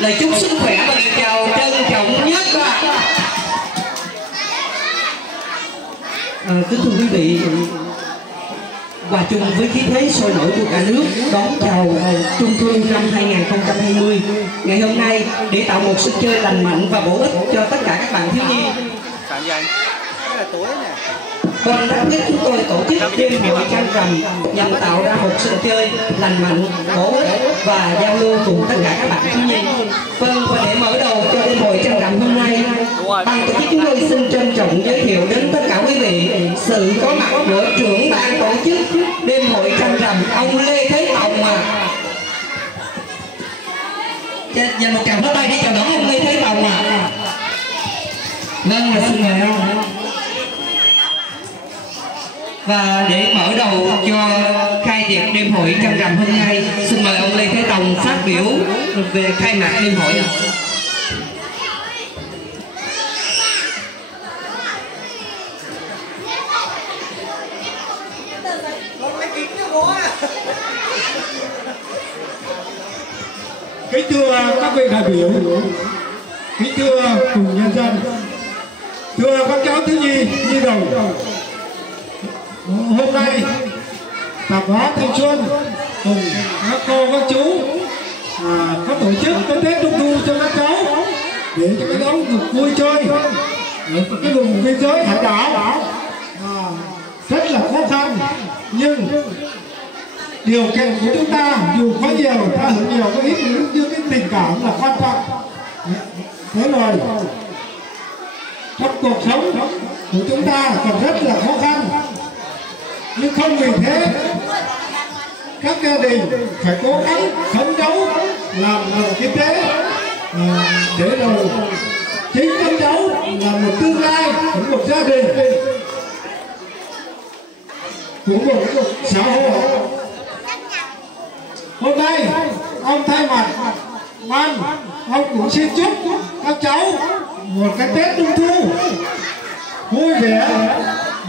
lời chúc sức khỏe và lời chào trân trọng nhất các bạn. Kính thưa quý vị, hòa chung với khí thế sôi nổi của cả nước đón chào Trung thu năm 2020, ngày hôm nay để tạo một sân chơi lành mạnh và bổ ích cho tất cả các bạn thiếu nhi, ban giám đốc chúng tôi tổ chức đêm hội trăng rằm nhằm tạo ra một sân chơi lành mạnh, bổ ích và giao lưu cùng tất cả các bạn thiếu nhi. Vâng, và để mở đầu cho đêm hội trăng rằm hôm nay, ban tổ chức chúng tôi xin trân trọng giới thiệu đến tất cả quý vị sự có mặt của trưởng ban tổ chức đêm hội trăng rằm, ông Lê Thế Tòng. Dành một tràng pháo tay để chào đón ông Lê Thế Tòng. Vâng, và xin mời ông. Và để mở đầu cho khai tiệc đêm hội trăng rằm hôm nay, xin mời ông Lê Thế Tòng phát biểu về khai mạc đêm hội này. Kính thưa các vị đại biểu, kính thưa cùng nhân dân, thưa các cháu thiếu nhi, nhi đồng, hôm nay tạp hóa Thanh Xuân cùng các cô các chú có tổ chức cái Tết Trung thu cho các cháu để cho các cháu được vui chơi ở cái vùng biên giới hải đảo rất là khó khăn, nhưng điều kiện của chúng ta dù có nhiều ta hưởng nhiều có ít nhưng cái tình cảm là quan trọng. Thế rồi trong cuộc sống của chúng ta còn rất là khó khăn, nhưng không vì thế các gia đình phải cố gắng phấn đấu làm kinh tế để rồi chính các cháu là một tương lai của một gia đình, của một xã hội. Hôm nay ông thay mặt ban, ông cũng xin chúc các cháu một cái Tết Trung thu vui vẻ,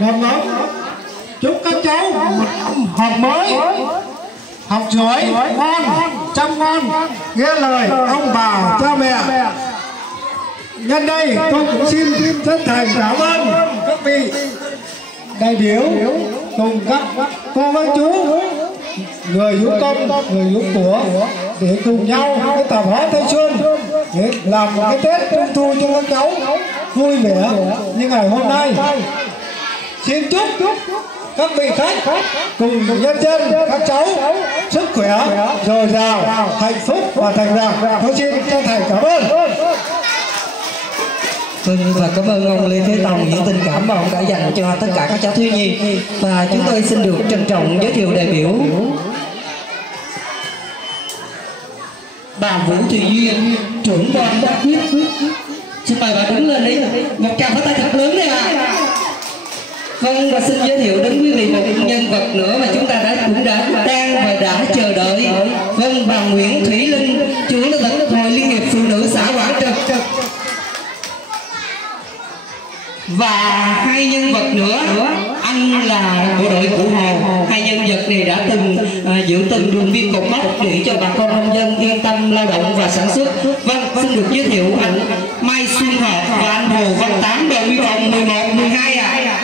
đầm ấm. Chúc các cháu một năm học mới, học giỏi, ngoan, chăm ngoan, nghe lời ông bà cha mẹ. Nhân đây tôi cũng xin chân thành cảm ơn các vị đại biểu cùng các cô các chú, người hiếu công, người hiếu của để cùng nhau cái tạp hóa Thanh Xuân để làm một cái Tết Trung thu cho các cháu vui vẻ như ngày hôm nay. Xin chúc các vị khách cùng nhân dân các cháu sức khỏe dồi dào, hạnh phúc và thành đạt. Tôi xin chân thành cảm ơn. Vâng, và cảm ơn ông Lê Thế Tòng những tình cảm mà ông đã dành cho tất cả các cháu thiếu nhi. Và chúng tôi xin được trân trọng giới thiệu đại biểu bà Vũ Thùy Duyên, trưởng ban Đắc Quyết. Xin mời bà đứng lên đi, một tràng pháo tay thật lớn đấy ạ. Vâng, và xin giới thiệu đến quý vị một nhân vật nữa mà chúng ta cũng đã đang và đã chờ đợi. Vâng, bà Nguyễn Thủy Linh, chủ tịch Hội Liên hiệp Phụ nữ xã Quảng Trực. Và hai nhân vật nữa, anh là bộ đội Cụ Hồ. Hai nhân vật này đã từng giữ từng đường biên cột mốc để cho bà con nông dân yên tâm lao động và sản xuất. Vâng, xin được giới thiệu anh Mai Xuân Hợp và anh Hồ Văn Tám, đội biên phòng 11, 12 ạ.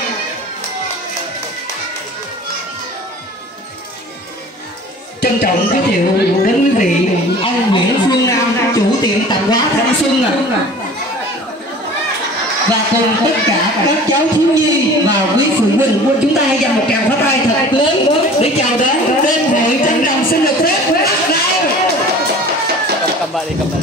Trân trọng giới thiệu đến quý vị ông Nguyễn Phương Nam, chủ tiệm tạp hóa Thanh Xuân và cùng tất cả các cháu thiếu nhi và quý phụ huynh, chúng ta hãy dành một tràng pháo tay thật lớn để chào đón đêm hội trăng rằm xin được phép bắt đầu. Cầm bài đi, cầm bài.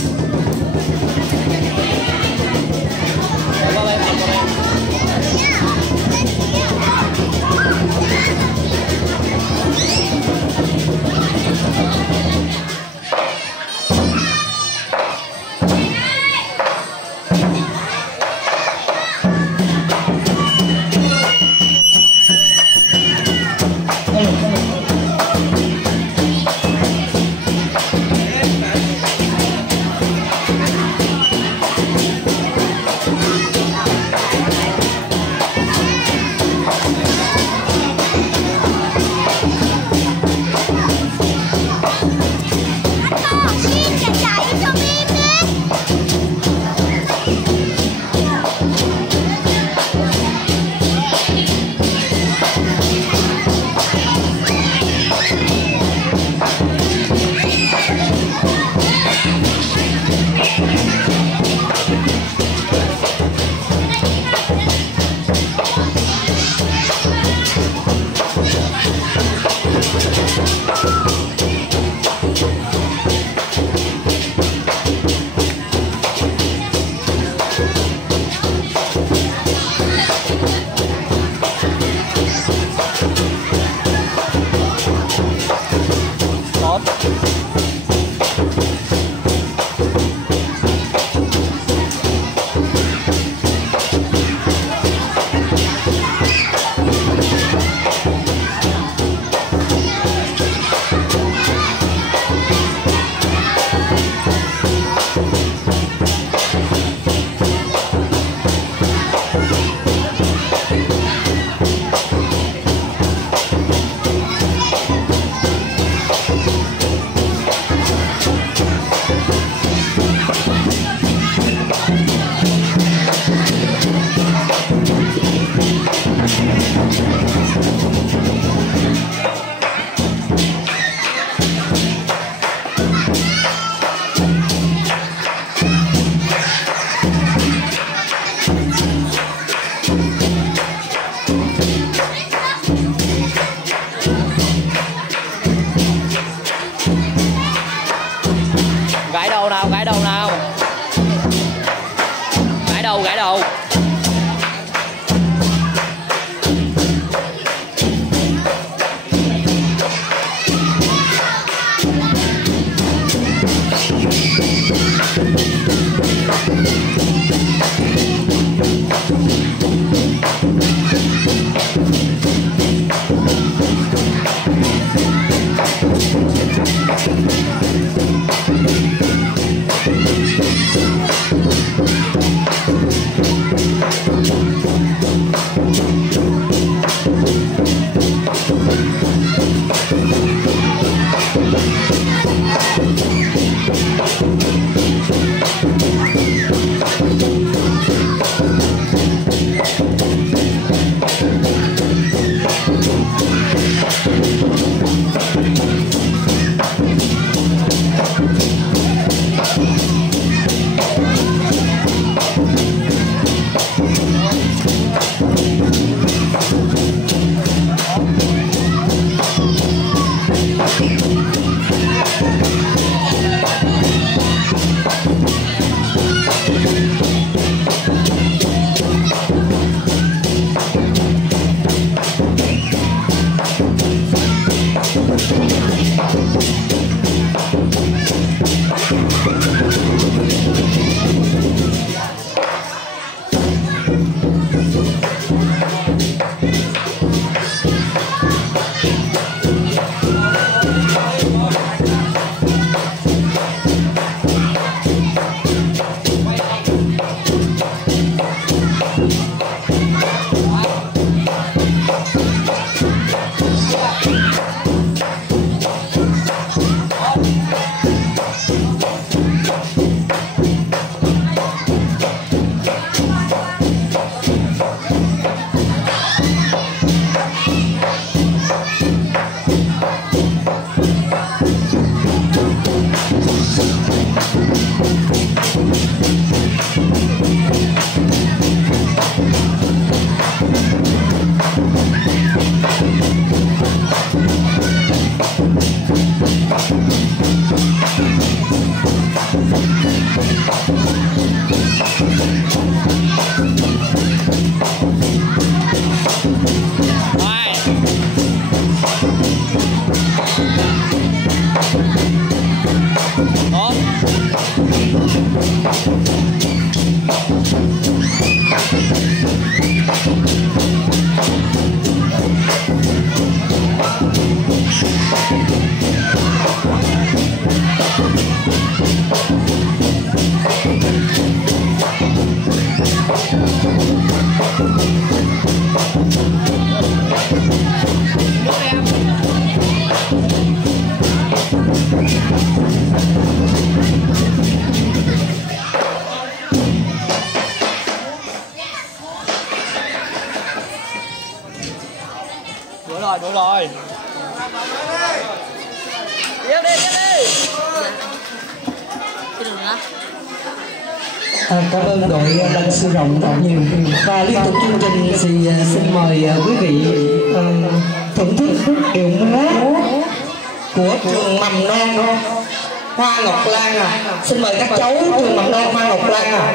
đầu nào, gãi đầu nào. Gãi đầu, gãi đầu. Đủ rồi. Tiếp đi. Cảm ơn đội Lân Sư Rồng rất nhiều. Và liên tục chương trình thì xin mời quý vị thưởng thức điệu múa của trường mầm non Hoa Ngọc Lan Xin mời các cháu trường mầm non Hoa Ngọc Lan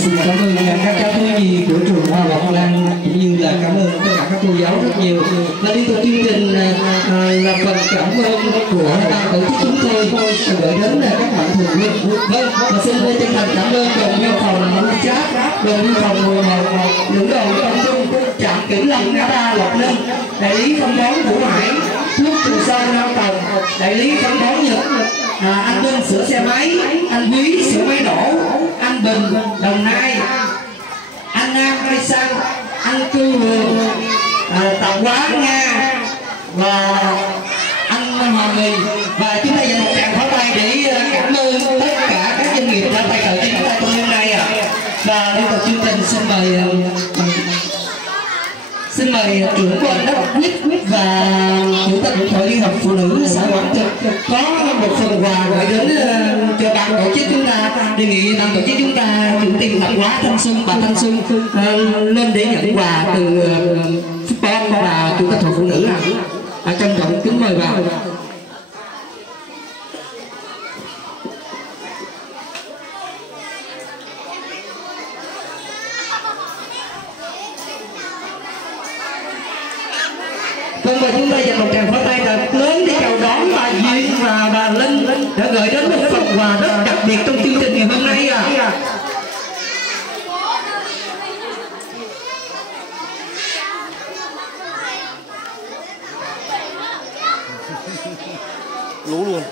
xin cảm ơn các cháu thiếu nhi của trường Hoa Lộc Lan, cũng như là cảm ơn tất cả các cô giáo rất nhiều. Và liên tục chương trình là phần cảm ơn của ban tổ chức chúng tôi gửi đến các mạnh thường quân. Vâng, và xin chân thành cảm ơn đồn biên phòng Mũi Chát, đồn biên phòng 11, lữ đoàn Công Trung, trạm Kiểm lâm Ngã Ba Lộc Ninh, đại lý phân bón Vũ Hải, thuốc Trừ Sâu Nam Tòng, đại lý phân bón Nhật, anh Vinh sửa xe máy, anh Quý sửa máy nổ, anh Bình Đồng Nai, anh Nam Cây Xăng, anh Cư Vườn, Tàu Quá Nga và anh Hoàng Nghị. Và chúng ta dành một tràng pháo tay để cảm ơn tất cả các doanh nghiệp đã tài trợ cho chúng ta trong hôm nay ạ. Và liên tục chương trình xin mời trưởng ban đất quyết và chủ tịch hội liên hợp phụ nữ xã Quảng Trực có một phần quà gửi đến cho ban tổ chức chúng ta. Đề nghị ban tổ chức chúng ta chuyển tiền tạp hóa Thanh Xuân, bà Thanh Xuân lên để nhận quà từ Football và chủ tịch hội phụ nữ. Trân trọng kính mời bà. Vâng, và chúng ta dành một tràng pháo tay thật lớn để chào đón bà Duyên và bà Linh đã gửi đến một phần quà rất đặc biệt trong chương trình ngày hôm nay ạ. Lú luôn.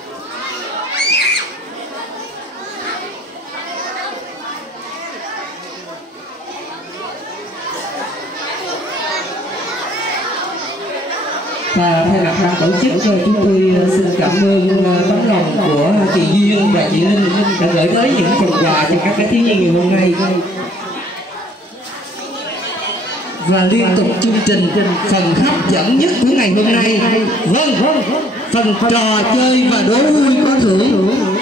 Và thay mặt ban tổ chức chúng tôi xin cảm ơn tấm lòng của chị Duyên và chị Linh đã gửi tới những phần quà cho các thiếu nhi ngày hôm nay. Và liên tục chương trình phần hấp dẫn nhất của ngày hôm nay, vâng, phần trò chơi và đố vui có thưởng.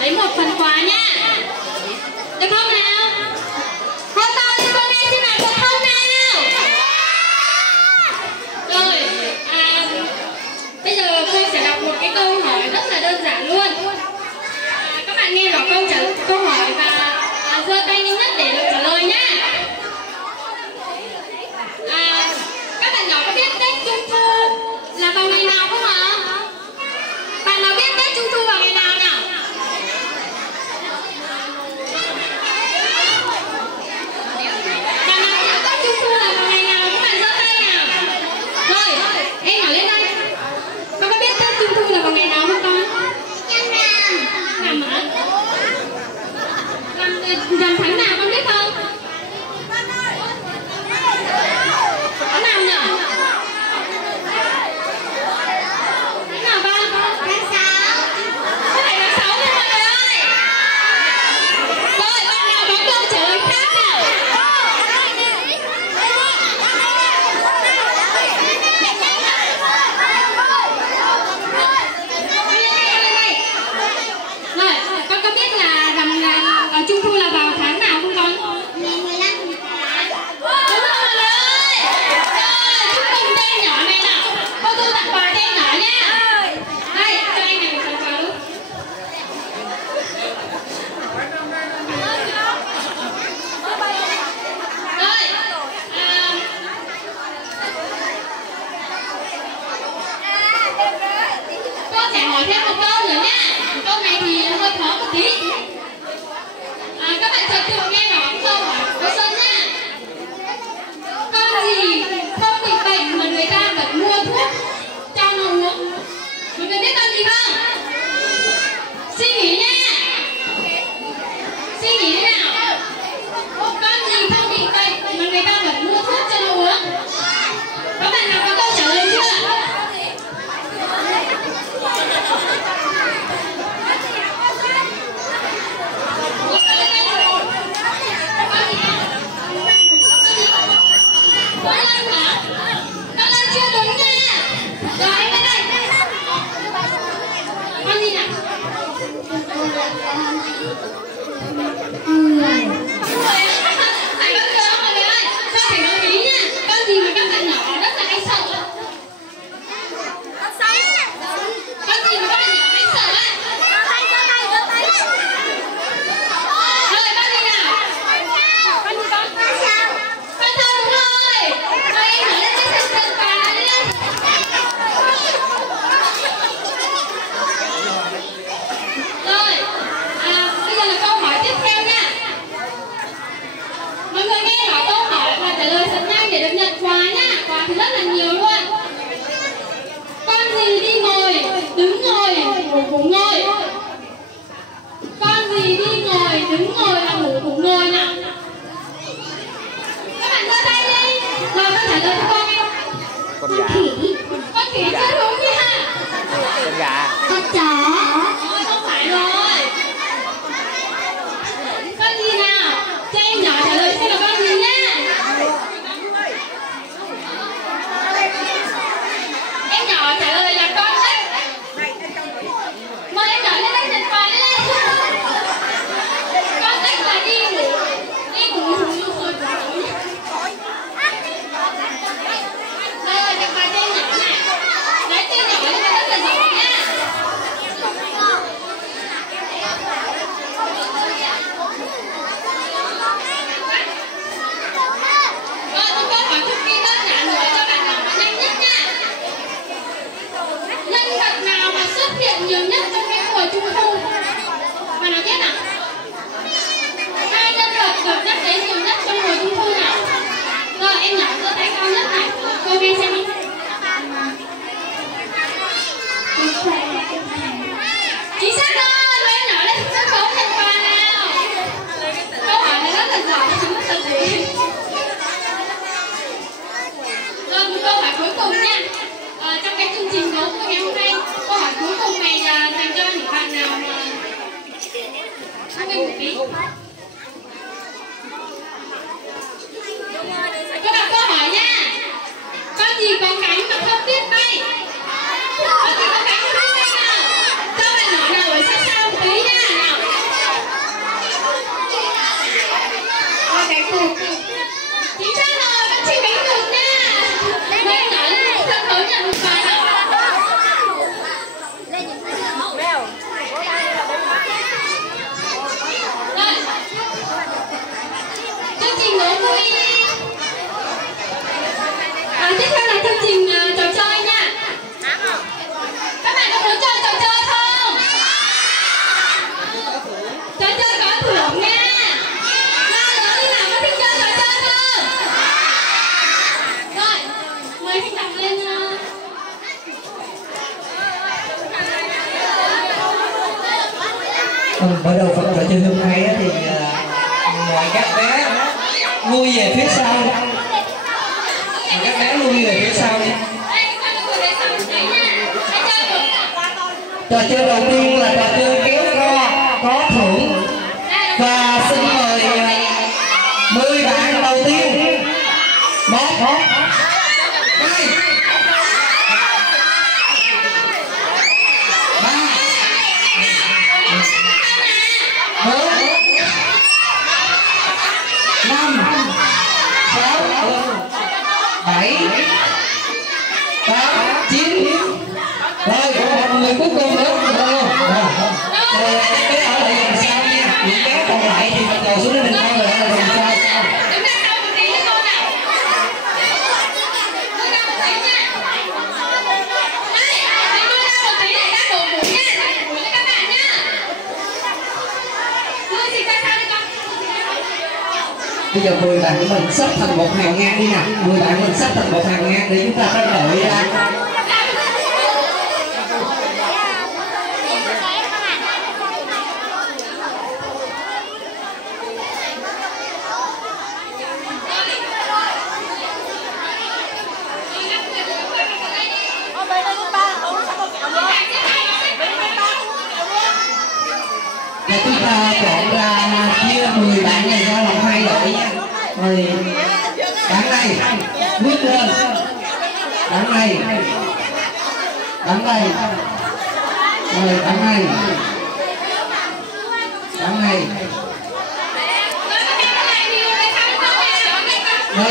Lấy một phần quà nha. Được không nào? Hô to lên con nghe xin nào, được không nào? Rồi, bây giờ cô sẽ đọc một cái câu hỏi rất là đơn giản luôn. Các bạn nghe rõ câu hỏi và giơ tay nhanh nhất để được trả lời nhá. Các bạn nhỏ có biết Tết Trung Thu là vào ngày nào không ạ? Bạn nào biết Tết Trung Thu vào ngày nào nào? Vào ngày nào không con? Làm hả? Làm tháng nào con biết không? Tháng nào nhỉ? Tháng nào con? Tháng 6. Có phải tháng 6 không mọi người ơi? Rồi, bạn nào có câu trả lời khác nào? Trung thu là vào tháng nào không con? Ngày 15 tháng. Đúng rồi mọi người ơi. Rồi, chúc mừng tên nhỏ này nào. Cô Thu tặng quà tên nhỏ nha. Đây, cho anh này một phần quà luôn. Rồi, cô sẽ hỏi thêm một câu nữa nha. Câu này thì hơi khó một tí. Các bạn trật tự nghe rõ câu hỏi của Xuân nha. Con gì không bị bệnh mà người ta vẫn mua thuốc cho nó uống? Mọi người biết con gì không? Suy nghĩ nha. Suy nghĩ thế nào? Con gì không bị bệnh mà người ta vẫn mua thuốc cho nó uống? Các bạn nào có câu trả lời chưa? Mở đầu phần trò chơi hôm nay thì mọi các bé lui về phía sau, các bé lui về phía sau đi. Trò chơi đầu tiên là trò chơi kéo co có thưởng, và xin mời 10 bạn đầu tiên. 1 2 7 8 9 rồi còn người cuối cùng nữa rồi bé ở lại đằng sau nha, những bé còn lại thì mình ngồi xuống đây mình coi rồi là đằng sau. Bây giờ 10 bạn của mình sắp thành một hàng ngang đi nè, 10 bạn mình sắp thành một hàng ngang để chúng ta có đội ra. Để chúng ta chọn ra chia 10 bạn này ra làm 2 đội nha. Rồi bạn này bước lên, bạn này, bạn này, rồi bạn này, bạn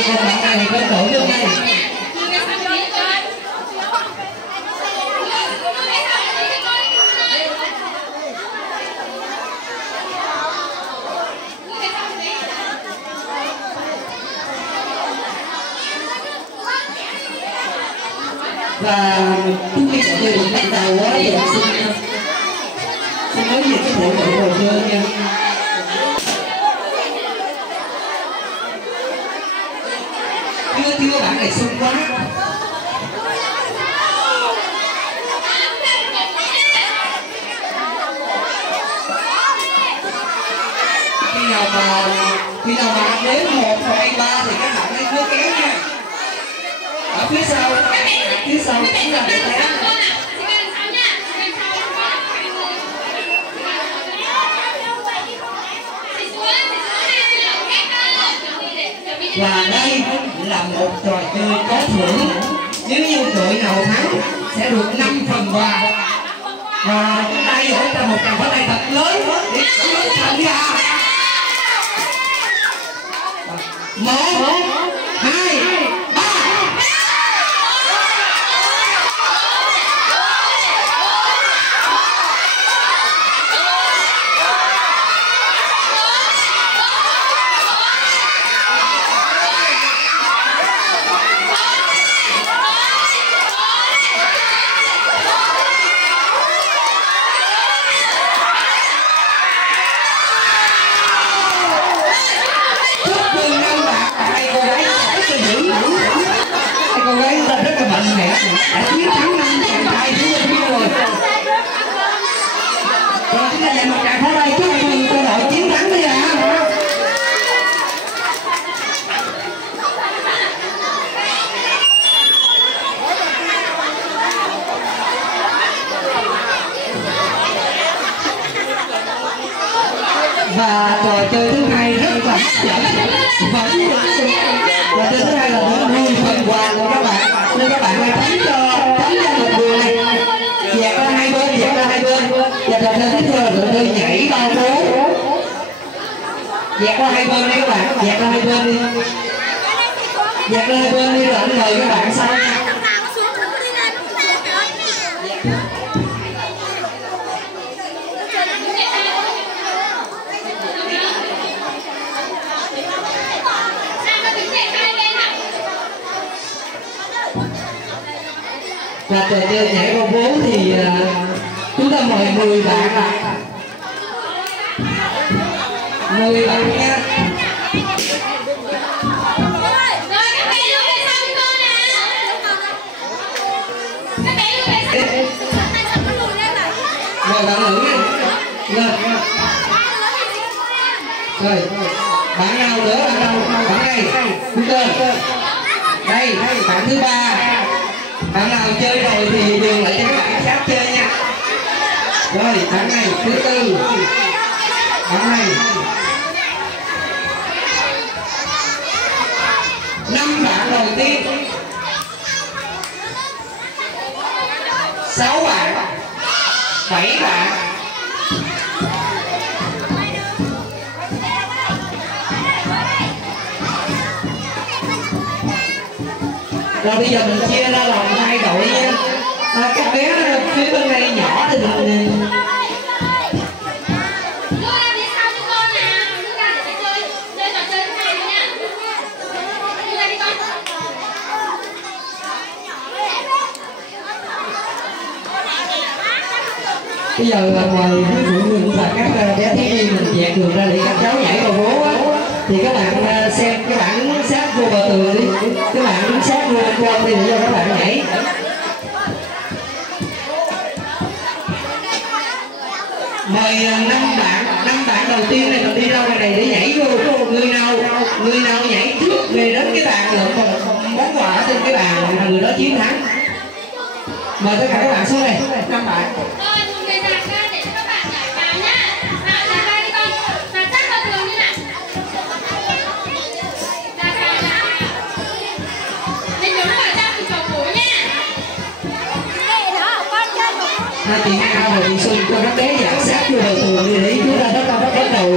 còn bạn này bên đội luôn đây. Và trước khi trò chơi được bắt đầu á thì xin nói về cái bộ đội hồ chơi nha. Chưa bạn này xung quá. Khi nào mà đếm 1, 2, 3 thì các bạn ấy cứ kéo nha. Ở phía sau chính là để té. Và đây là một trò chơi có thưởng. Nếu như đội nào thắng sẽ được 5 phần quà. Và đây hỗ trợ một tràng pháo tay thật lớn để tham gia. 1, 2, 3. Cô gái ta rất là mạnh mẽ, đã chiến thắng 5 chàng trai phía bên kia rồi. Rồi chúng ta dành một tràng pháo tay chúc mừng cho đội chiến thắng đi ạ. Và trò chơi thứ hai rất là hấp dẫn. Trò chơi thứ hai là 10 phần quà của các bạn, nên các bạn hãy bấm cho một người này, dẹp ra hai bên. Và trò chơi tiếp theo là trò chơi nhảy bao bố. Dẹp ra hai bên đi các bạn, dẹp ra hai bên đi rồi anh mời các bạn sau nha. Và trò chơi nhảy bao bố thì chúng ta mời 10 bạn ạ. 10 bạn nha. Mời bạn nữ lên. Rồi, bạn nào nữa, bạn đây, đứng lên. Đây, bạn thứ 3. Bạn nào chơi rồi thì dừng lại cho các bạn khác chơi nha. Rồi, bạn này thứ 4. Bạn này 5 bạn đầu tiên. 6 bạn. 7 bạn. Rồi bây giờ mình chia ra làm 2 đội nha. Các bé phía bên này nhỏ thì mình bây giờ ngoài quý phụ huynh và các bé thiếu nhi mình dẹp đường ra để các cháu nhảy vào bố á, thì các bạn xem, các bạn đứng sát vô bờ tường đi, các bạn đứng sát vô bên con đi để cho các bạn nhảy. Mời 5 bạn đầu tiên này mình đi ra ngoài này để nhảy vô. Người nào nhảy trước về đến cái bàn lượng còn món quà trên cái bàn là người đó chiến thắng. Mời tất cả các bạn xuống đây, 5 bạn. Chị Nga và chị Xuân cho các bé giãn sát vô bờ tường như thế, chúng ta bắt đầu.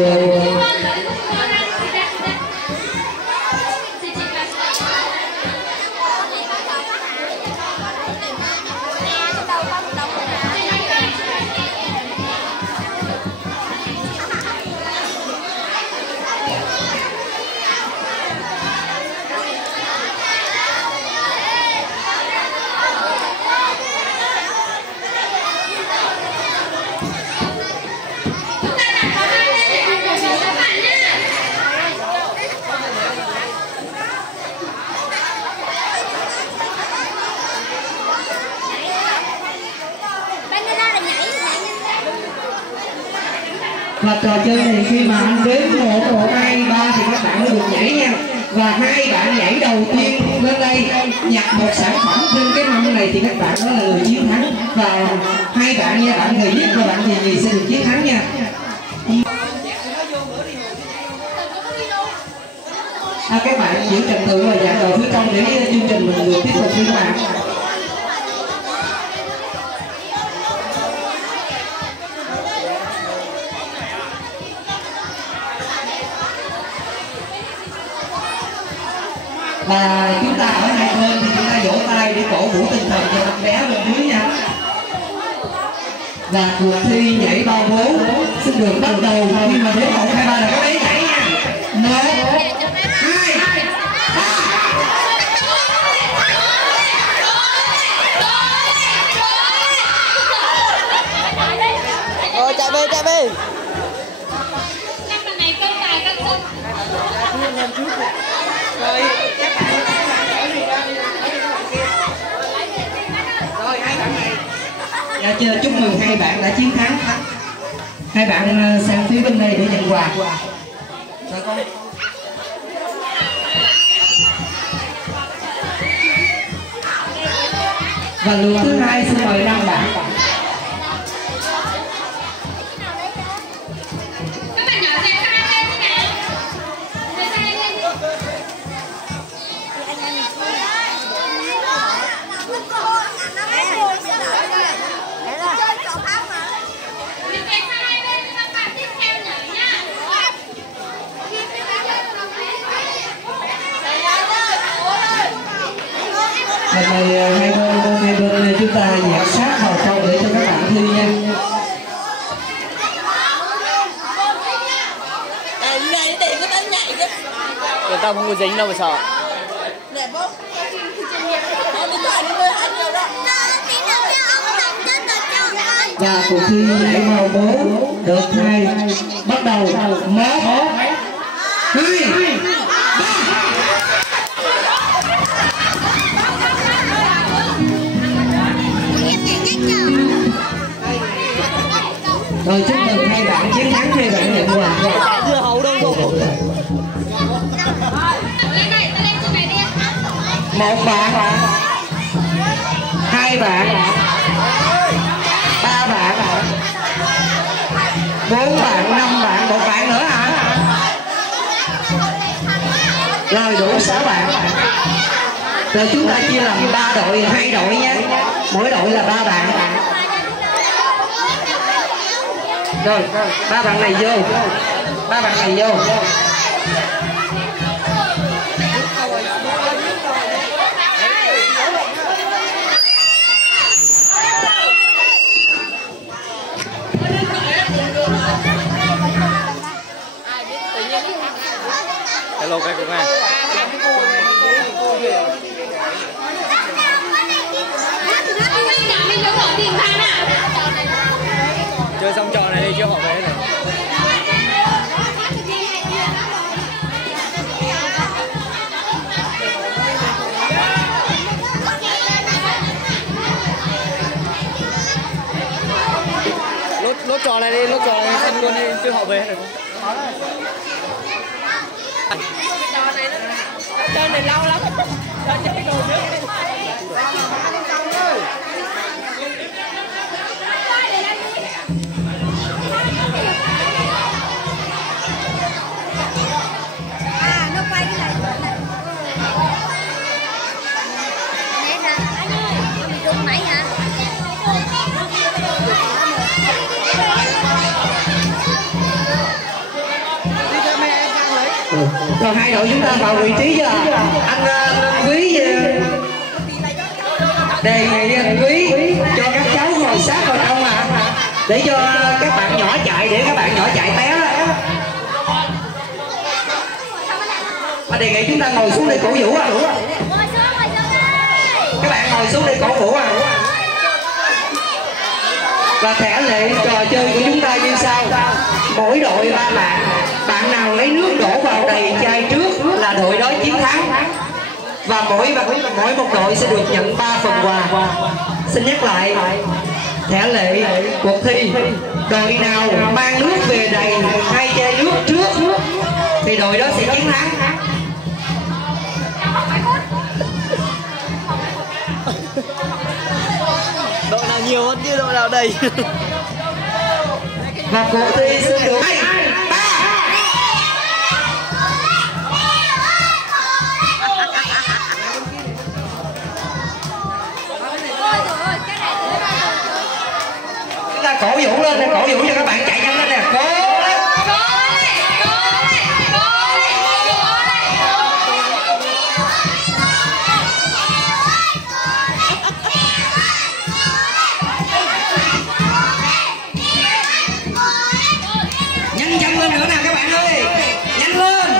Và trò chơi này khi mà anh đếm 1, 2, 3 thì các bạn mới được nhảy nha. Và hai bạn nhảy đầu tiên lên đây nhặt một sản phẩm trên cái mâm này thì các bạn đó là người chiến thắng. Và hai bạn nha, bạn người nhất và bạn người nhì sẽ được chiến thắng nha. Các bạn giữ trật tự và dàn đồ phía trong để chương trình mình được tiếp tục với các bạn. Và chúng ta ở hai bên thì chúng ta vỗ tay để cổ vũ tinh thần cho bạn bé bên dưới nha. Và cuộc thi nhảy bao bố xin được bắt đầu, nhưng mà đến 1, 2, 3 là các bé nhảy nha. 1, 2, 3. Rồi chạy về chạy về. Các bạn này cân tài cân sức. Rồi các bạn rồi hai bạn này. Dạ chưa, chúc mừng hai bạn đã chiến thắng. Hai bạn sang phía bên đây để nhận quà. Rồi con. Và lượt thứ hai xin mời 5 bạn. Các bạn nhỏ dẹp tay lên thế nào? Dẹp tay lên. Dẹp tay lên các bạn tiếp theo nhảy nha. Lần này hai bên chúng ta dạt sát vào trong để cho các bạn thi nha. Người ta không có dính đâu mà sợ. Và cuộc thi nhảy bao bố đợt 2 bắt đầu. 1, 2, 3. Rồi chúc mừng hai bạn chiến thắng, hai bạn nhận quà. Đưa hậu đâu rồi. Lên này, ta lên chỗ này đi. 1 bạn, 2 bạn, 3 bạn, 4 bạn, 5 bạn, 1 bạn nữa hả? Rồi đủ 6 bạn. Rồi chúng ta chia làm 3 đội, 2 đội nhé. Mỗi đội là 3 bạn. Rồi 3 bạn này vô, 3 bạn này vô. Hello các bạn. Mình giống ở tìm than à? Chơi xong trò này đi chứ họ về này. Lốt trò này đi, lốt trò này xem luôn đi chứ họ về rồi. Chơi này lâu lắm. Chơi đồ nữa. Nó quay cái này. Nè nè, anh ơi, mình dùng máy hả? Rồi hai đội chúng ta vào vị trí chưa? Anh Quý đề nghị anh Quý cho các cháu ngồi sát vào trong để cho các bạn nhỏ chạy, để các bạn nhỏ chạy té đó. Anh đề nghị chúng ta ngồi xuống để cổ vũ à. Các bạn ngồi xuống để cổ vũ à. Và thẻ lệ trò chơi của chúng ta như sau: mỗi đội 3 bạn, bạn nào lấy nước đổ vào đầy chai trước là đội đó chiến thắng. Và mỗi một đội sẽ được nhận 3 phần quà. Xin nhắc lại, Theo lệ cuộc thi, đội nào mang nước về đầy 2 chai nước trước thì đội đó sẽ chiến thắng. Đội nào nhiều hơn chứ đội nào đầy. Và cuộc thi sẽ được 2, 3. Chúng ta cổ vũ lên, cổ vũ cho các bạn chạy nhanh lên nè, cố lên. Nhanh chân lên nữa nè các bạn ơi, nhanh lên.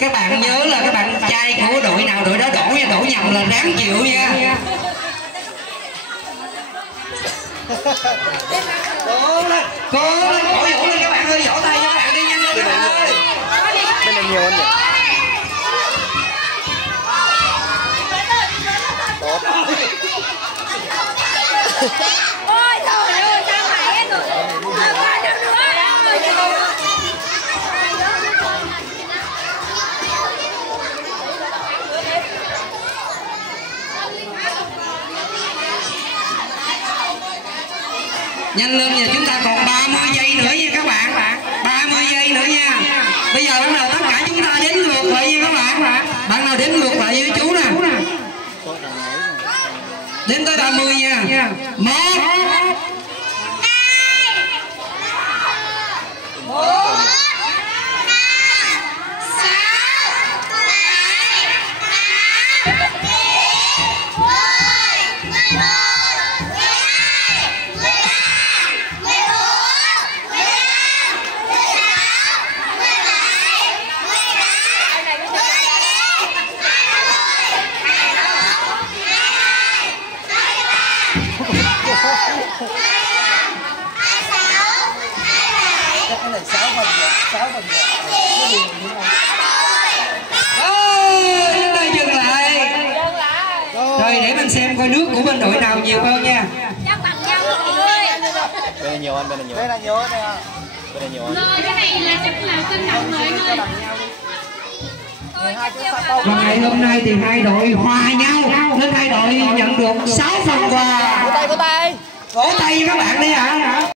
Các bạn nhớ là các bạn trai của đội nào đội đó đổ nhầm là đáng chịu nha. Cố lên, cổ vũ lên các bạn ơi, vỗ tay cho các bạn đi, nhanh lên các bạn ơi. Bên này nhiều hơn nhỉ? Ôi trời ơi, sao mày hết rồi. Qua đâu nữa. Nhanh lên nha, chúng ta còn 30 giây nữa nha các bạn. 30 giây nữa nha. Bây giờ bắt đầu tất cả chúng ta đếm ngược lại nha các bạn. Bạn nào đếm ngược lại với chú nè. Đếm tới 30 nha. 1, chúng ta dừng lại. Rồi để mình xem coi nước của bên đội nào nhiều hơn nha. Chắc bằng nhau rồi. Bên này nhiều hơn, bên này nhiều hơn. Đây là nhiều hơn nè. Bên này nhiều hơn. Rồi cái này là chắc là cân nặng rồi anh ơi. Và ngày hôm nay thì hai đội hòa nhau nên hai đội nhận được 6 phần quà. Vỗ tay. Vỗ tay cho các bạn đi hả?